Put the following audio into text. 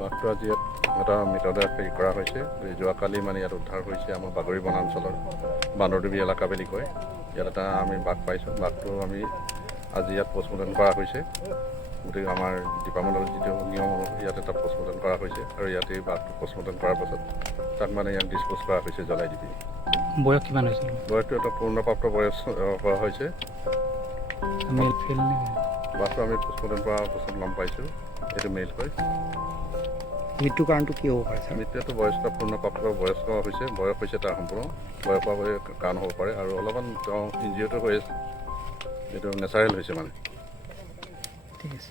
বাঘটো আজি ইয়াত এটা মৃতদেহ হেৰি কৰা হৈছে। যোৱাকালি মানে ইয়াত উদ্ধাৰ হৈছে আমাৰ বাগৰি বনাঞ্চলৰ বান্দৰডুবি এলেকা বুলি কয়। ইয়াত এটা আমি বাঘ পাইছোঁ। বাঘটো আমি আজি ইয়াত পষ্টমৰ্টেম কৰা হৈছে। গতিকে আমাৰ ডিপাৰ্টমেণ্টৰ যিটো নিয়ম অনুসৰি ইয়াত এটা পষ্টমৰ্টেম কৰা হৈছে আৰু ইয়াতে বাঘটো পষ্টমৰ্টেম কৰাৰ পাছত তাক মানে ইয়াত ডিছপ'জ কৰা হৈছে জ্বলাই দিবি। বয়স কিমান হৈছিল? বয়সটো এটা পূৰ্ণপ্ৰাপ্ত বয়স কৰা হৈছে। মেল ফিল নে? বাঘটো আমি পষ্টমৰ্টেম কৰাৰ পাছত গম পাইছোঁ এইটো মেইল হয়। মৃত্যুৰ কাৰণটো কি হ'ব পাৰে ছাৰ? মৃত্যুটো বয়স্ক পূৰ্ণপ্ৰাপ্ত বয়স্ক হৈছে, বয়স হৈছে তাৰ সম্পূৰ্ণ বয়সৰ কাৰণ হ'ব পাৰে আৰু অলপমান তেওঁ ইনজিঅ'টো হৈ আছে, এইটো নেচাৰেল হৈছে মানে। ঠিক আছে।